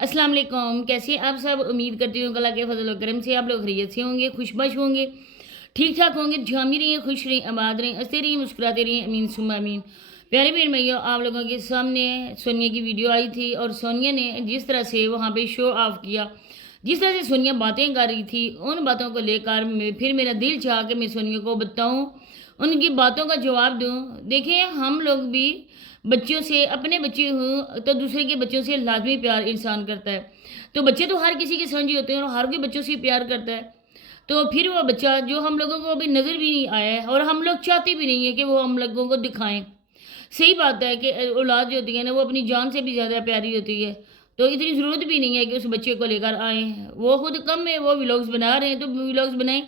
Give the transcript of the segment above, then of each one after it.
अस्सलाम वालेकुम। कैसे हैं आप सब? उम्मीद करती हूँ अल्लाह के फजल और करम से आप लोग खैरियत से होंगे, खुशबश होंगे, ठीक ठाक होंगे, जामी रहिए, खुश रहिए, आबाद रहिए, हंसते रहिए, मुस्कुराते रहिए, अमीन सुम्मा अमीन। प्यारे मेरे भैया, आप लोगों के सामने सोनिया की वीडियो आई थी और सोनिया ने जिस तरह से वहाँ पे शो ऑफ किया, जिस तरह से सोनिया बातें कर रही थी, उन बातों को लेकर फिर मेरा दिल चाहा कि मैं सोनिया को बताऊँ, उनकी बातों का जवाब दूँ। देखिए, हम लोग भी बच्चों से, अपने बच्चे हों तो दूसरे के बच्चों से लाजमी प्यार इंसान करता है। तो बच्चे तो हर किसी के समझी होते हैं और हर कोई बच्चों से प्यार करता है। तो फिर वो बच्चा जो हम लोगों को अभी नज़र भी नहीं आया है और हम लोग चाहते भी नहीं है कि वो हम लोगों को दिखाएं। सही बात है कि औलाद जो होती है ना, वो अपनी जान से भी ज़्यादा प्यारी होती है। तो इतनी ज़रूरत भी नहीं है कि उस बच्चे को लेकर आए। वो खुद कम है, वो व्लॉग्स बना रहे हैं तो व्लॉग्स बनाएं।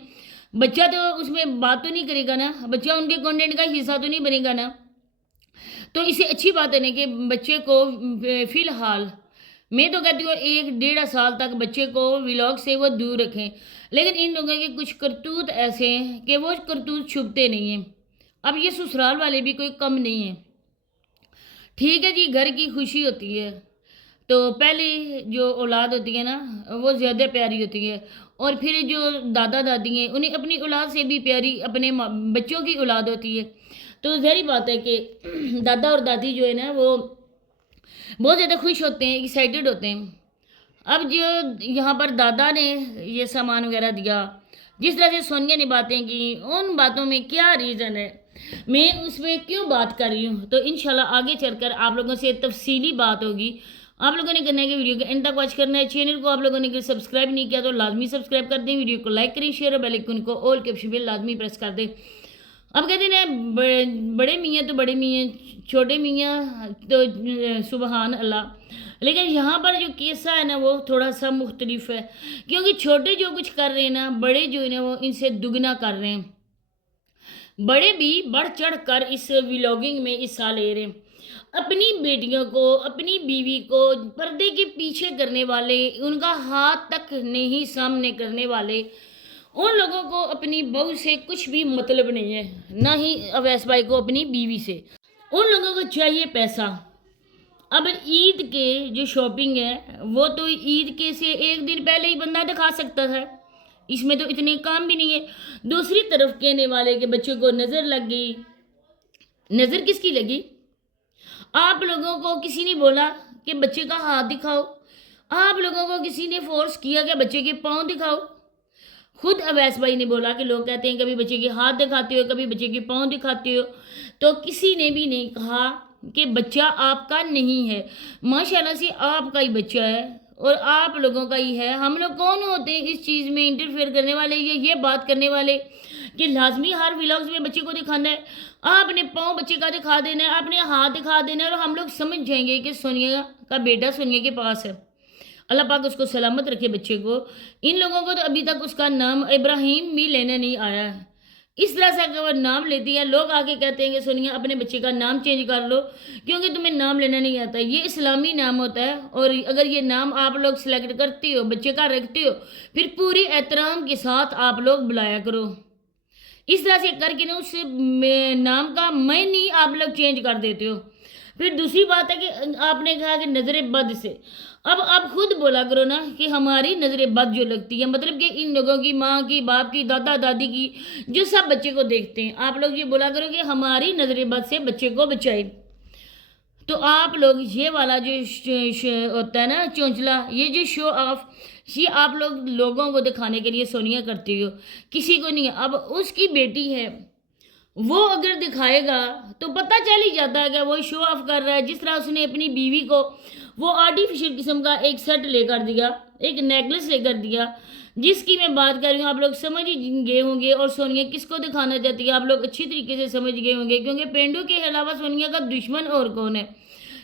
बच्चा तो उसमें बात तो नहीं करेगा ना, बच्चा उनके कंटेंट का हिस्सा तो नहीं बनेगा ना। तो इससे अच्छी बात है ना कि बच्चे को फ़िलहाल मैं तो कहती हूँ 1 डेढ़ साल तक बच्चे को व्लॉग से वो दूर रखें। लेकिन इन लोगों के कुछ करतूत ऐसे हैं कि वो करतूत छुपते नहीं हैं। अब ये ससुराल वाले भी कोई कम नहीं हैं। ठीक है जी, घर की खुशी होती है तो पहले जो औलाद होती है ना, वो ज़्यादा प्यारी होती है। और फिर जो दादा दादी हैं, उन्हें अपनी औलाद से भी प्यारी अपने बच्चों की औलाद होती है। तो ज़ाहिर बात है कि दादा और दादी जो है ना, वो बहुत ज़्यादा खुश होते हैं, एक्साइटेड होते हैं। अब जो यहाँ पर दादा ने ये सामान वगैरह दिया, जिस तरह से सोनिया ने बातें की, उन बातों में क्या रीज़न है, मैं उसमें क्यों बात कर रही हूँ, तो इंशाल्लाह आगे चलकर आप लोगों से तफसीली बात होगी। आप लोगों ने करना है कि वीडियो को एंड तक वॉच करना है। चैनल को आप लोगों ने अगर सब्सक्राइब नहीं किया तो लाजमी सब्सक्राइब कर दें, वीडियो को लाइक करें, शेयर और बेल आइकन को ऑल के ऑप्शन पे लाजमी प्रेस कर दें। अब कहते हैं बड़े मियाँ तो बड़े मियाँ, छोटे मियाँ तो सुबहान अल्लाह। लेकिन यहाँ पर जो किस्सा है ना, वो थोड़ा सा मुख्तलिफ है, क्योंकि छोटे जो कुछ कर रहे हैं ना, बड़े जो है ना वो इनसे दुगना कर रहे हैं। बड़े भी बढ़ चढ़ कर इस व्लॉगिंग में हिस्सा ले रहे हैं। अपनी बेटियों को, अपनी बीवी को पर्दे के पीछे करने वाले, उनका हाथ तक नहीं सामने करने वाले, उन लोगों को अपनी बहू से कुछ भी मतलब नहीं है, ना ही अवैस भाई को अपनी बीवी से। उन लोगों को चाहिए पैसा। अब ईद के जो शॉपिंग है, वो तो ईद के से 1 दिन पहले ही बंदा दिखा सकता है, इसमें तो इतने काम भी नहीं है। दूसरी तरफ कहने वाले के बच्चों को नज़र लग गई। नज़र किसकी लगी? आप लोगों को किसी ने बोला कि बच्चे का हाथ दिखाओ? आप लोगों को किसी ने फोर्स किया कि बच्चे के पाँव दिखाओ? खुद अवैस भाई ने बोला कि लोग कहते हैं कभी बच्चे के हाथ दिखाते हो, कभी बच्चे के पाँव दिखाते हो। तो किसी ने भी नहीं कहा कि बच्चा आपका नहीं है। माशाल्लाह से आपका ही बच्चा है और आप लोगों का ही है। हम लोग कौन होते हैं इस चीज़ में इंटरफेयर करने वाले या ये बात करने वाले कि लाजमी हर व्लॉग्स में बच्चे को दिखाना है, आपने पाँव बच्चे का दिखा देना है, आपने हाथ दिखा देना है और हम लोग समझ जाएंगे कि सोनिया का बेटा सोनिया के पास है। अल्लाह पाक उसको सलामत रखे बच्चे को। इन लोगों को तो अभी तक उसका नाम इब्राहिम भी लेने नहीं आया है। इस तरह से अगर वो नाम लेती है, लोग आके कहते हैं कि सोनिया अपने बच्चे का नाम चेंज कर लो क्योंकि तुम्हें नाम लेना नहीं आता। ये इस्लामी नाम होता है और अगर ये नाम आप लोग सेलेक्ट करते हो, बच्चे का रखते हो, फिर पूरी एहतराम के साथ आप लोग बुलाया करो। इस तरह से करके ना उस नाम का मायने आप लोग चेंज कर देते हो। फिर दूसरी बात है कि आपने कहा कि नज़रें बद से, अब आप खुद बोला करो ना कि हमारी नज़रें बद जो लगती है, मतलब कि इन लोगों की माँ की, बाप की, दादा दादी की, जो सब बच्चे को देखते हैं, आप लोग ये बोला करो कि हमारी नज़रें बद से बच्चे को बचाए। तो आप लोग ये वाला जो होता है ना चौंचला, ये जो शो ऑफ, ये आप लोग लोगों को दिखाने के लिए सोनिया करती हो, किसी को नहीं। अब उसकी बेटी है, वो अगर दिखाएगा तो पता चल ही जाता है कि वो शो ऑफ कर रहा है। जिस तरह उसने अपनी बीवी को वो आर्टिफिशियल किस्म का एक सेट लेकर दिया, एक नेकलेस लेकर दिया, जिसकी मैं बात कर रही हूँ, आप लोग समझ ही गए होंगे। और सोनिया किसको दिखाना चाहती है, आप लोग अच्छी तरीके से समझ गए होंगे, क्योंकि पेंडू के अलावा सोनिया का दुश्मन और कौन है?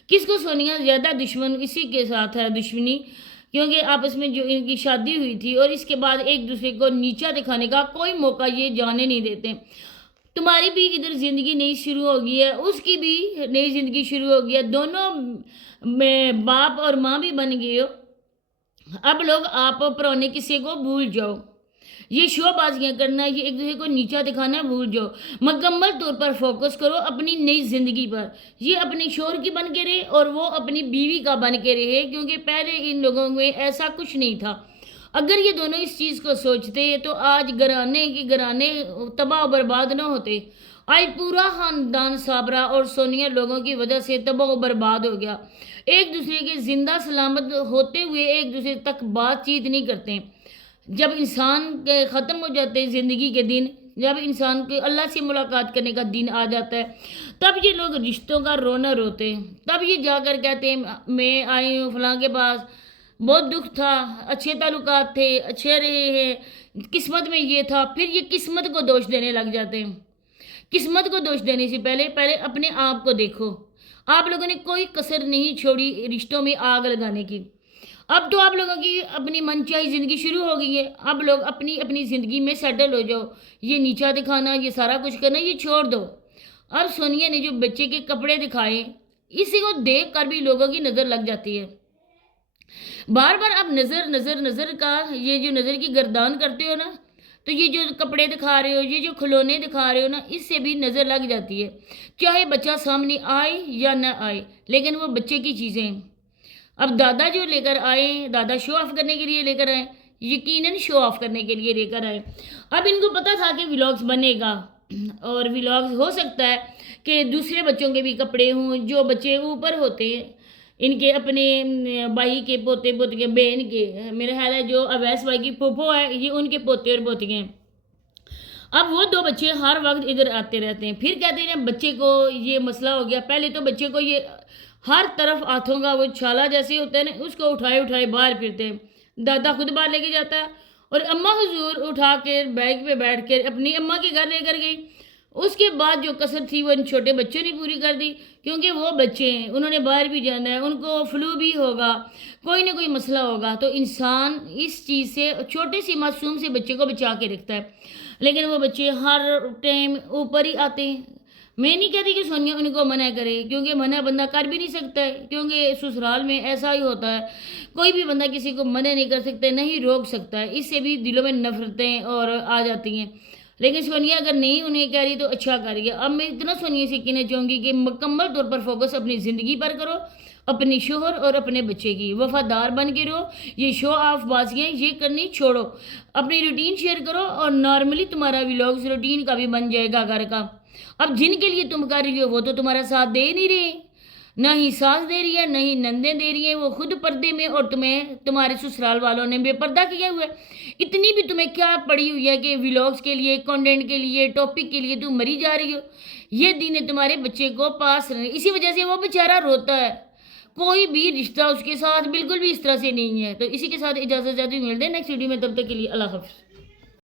किसको सोनिया ज़्यादा दुश्मन, इसी के साथ है दुश्मनी, क्योंकि आपस में जो इनकी शादी हुई थी और इसके बाद एक दूसरे को नीचा दिखाने का कोई मौका ये जाने नहीं देते। तुम्हारी भी इधर ज़िंदगी नई शुरू हो गई है, उसकी भी नई ज़िंदगी शुरू हो गई है, दोनों में बाप और माँ भी बन गए हो। अब लोग आप पुराने किस्से को भूल जाओ। یہ شو بازیاں کرنا، یہ ایک دوسرے کو نیچا دکھانا بھول جاؤ، مکمل طور پر فوکس کرو اپنی نئی زندگی پر۔ یہ اپنے شوہر کی بن کے رہے اور وہ اپنی بیوی کا بن کے رہے، کیونکہ پہلے ان لوگوں میں ایسا کچھ نہیں تھا۔ اگر یہ دونوں اس چیز کو سوچتے تو آج گھرانے کی گھرانے تباہ و برباد نہ ہوتے۔ آج پورا خاندان صابرہ اور سونیا لوگوں کی وجہ سے تباہ و برباد ہو گیا، ایک دوسرے کے زندہ سلامت ہوتے ہوئے ایک دوسرے تک بات چیت نہیں کرتے۔ جب انسان کے ختم ہو جاتے ہیں زندگی کے دن، جب انسان کے اللہ سے ملاقات کرنے کا دن آ جاتا ہے، تب یہ لوگ رشتوں کا رونا روتے ہیں، تب یہ جا کر کہتے ہیں میں آئی ہوں فلاں کے پاس، بہت دکھ تھا، اچھے تعلقات تھے، اچھے رہے ہیں، قسمت میں یہ تھا۔ پھر یہ قسمت کو دوش دینے لگ جاتے ہیں۔ قسمت کو دوش دینے سے پہلے اپنے آپ کو دیکھو۔ آپ لوگوں نے کوئی کسر نہیں چھوڑی رشتوں میں آگ لگانے کی۔ اب تو آپ لوگوں کی اپنی من چاہی زندگی شروع ہو گئی ہے، اب لوگ اپنی اپنی زندگی میں سیٹل ہو جاؤ۔ یہ نیچا دکھانا، یہ سارا کچھ کرنا، یہ چھوڑ دو۔ اب سونیا نے جو بچے کے کپڑے دکھائے، اسی کو دیکھ کر بھی لوگوں کی نظر لگ جاتی ہے۔ بار بار اب نظر کا یہ جو نظر کی گردان کرتے ہو نا، تو یہ جو کپڑے دکھا رہے ہو، یہ جو کھلونے دکھا رہے ہو نا، اس سے بھی نظر لگ جاتی ہے، چاہے بچہ سامنے آئے یا نہ آئے، لیکن وہ بچے کی چیزیں ہیں۔ اب دادا جو لے کر آئے، دادا شو آف کرنے کے لیے لے کر آئے، یقیناً شو آف کرنے کے لیے لے کر آئے۔ اب ان کو پتہ تھا کہ ولاگز بنے گا، اور ولاگز ہو سکتا ہے کہ دوسرے بچوں کے بھی کپڑے ہوں، جو بچے اوپر ہوتے ہیں ان کے اپنے بھائی کے پوتے کے بہن کے، میرا خیال ہے جو اویس بھائی کی پھوپھو ہے، یہ ان کے پوتے اور پوتیاں ہیں۔ اب وہ دو بچے ہر وقت ادھر آتے رہتے ہیں، پھر کہتے ہیں بچے کو یہ مسئلہ ہو گیا۔ پہلے تو بچے کو یہ ہر طرف ہاتھوں کا وہ چھالا جیسے ہوتا ہے نا، اس کو اٹھائے باہر پھرتے ہیں، دادا خود باہر لے کے جاتا ہے، اور اماں حضور اٹھا کے بیگ پہ بیٹھ کے اپنی اماں کے گھر لے کر گئی۔ اس کے بعد جو کسر تھی وہ ان چھوٹے بچوں نے پوری کر دی، کیونکہ وہ بچے ہیں، انہوں نے باہر بھی جانا ہے، ان کو فلو بھی ہوگا، کوئی نہ کوئی مسئلہ ہوگا، تو انسان اس چیز سے چھوٹے سی معصوم سے بچے کو بچا کے رکھتا ہے، لیکن وہ بچے ہر ٹائم اوپر ہی آتے ہیں۔ میں نہیں کہتی کہ سونیا ان کو منع کرے، کیونکہ منع بندہ کر بھی نہیں سکتا ہے، کیونکہ سسرال میں ایسا ہی ہوتا ہے، کوئی بھی بندہ کسی کو منع نہیں کر سکتا، نہیں روک سکتا ہے، اس سے بھی دلوں میں نفرتیں اور آ جاتی ہیں۔ لیکن سونیا اگر نہیں انہیں کہہ رہی تو اچھا کر گیا۔ اب میں اتنا سونیا سے کہنا چاہوں گی کہ مکمل طور پر فوکس اپنی زندگی پر کرو، اپنی شوہر اور اپنے بچے کی، وفادار بن کے رہو، یہ شو آف بازیاں یہ کرنی چھوڑو، اپنی روٹین شیئر کرو، اور نارملی تمہارا ولاگز روٹین کا بھی بن جائے گا گھر کا۔ اب جن کے لیے تم کر رہی ہو وہ تو تمہارا ساتھ دے نہیں رہے، نہ ہی ساس دے رہی ہے، نہ ہی نندیں دے رہی ہیں، وہ خود پردے میں، اور تمہارے سسرال والوں نے بے پردہ کیا ہوا ہے۔ اتنی بھی تمہیں کیا پڑی ہوئی ہے کہ ولاگز کے لیے، کنٹینٹ کے لیے، ٹاپک کے لیے تم مری جا رہی ہو۔ یہ دن ہے تمہارے بچے کو پاس رہنے، اسی وجہ سے وہ بیچارہ روتا ہے، کوئی بھی رشتہ اس کے ساتھ بالکل بھی اس طرح سے نہیں ہے۔ تو اسی کے ساتھ اجازت چاہتی ہوں، ملتے ہیں نیکسٹ ویڈیو میں، تب تک کے لیے اللہ حافظ۔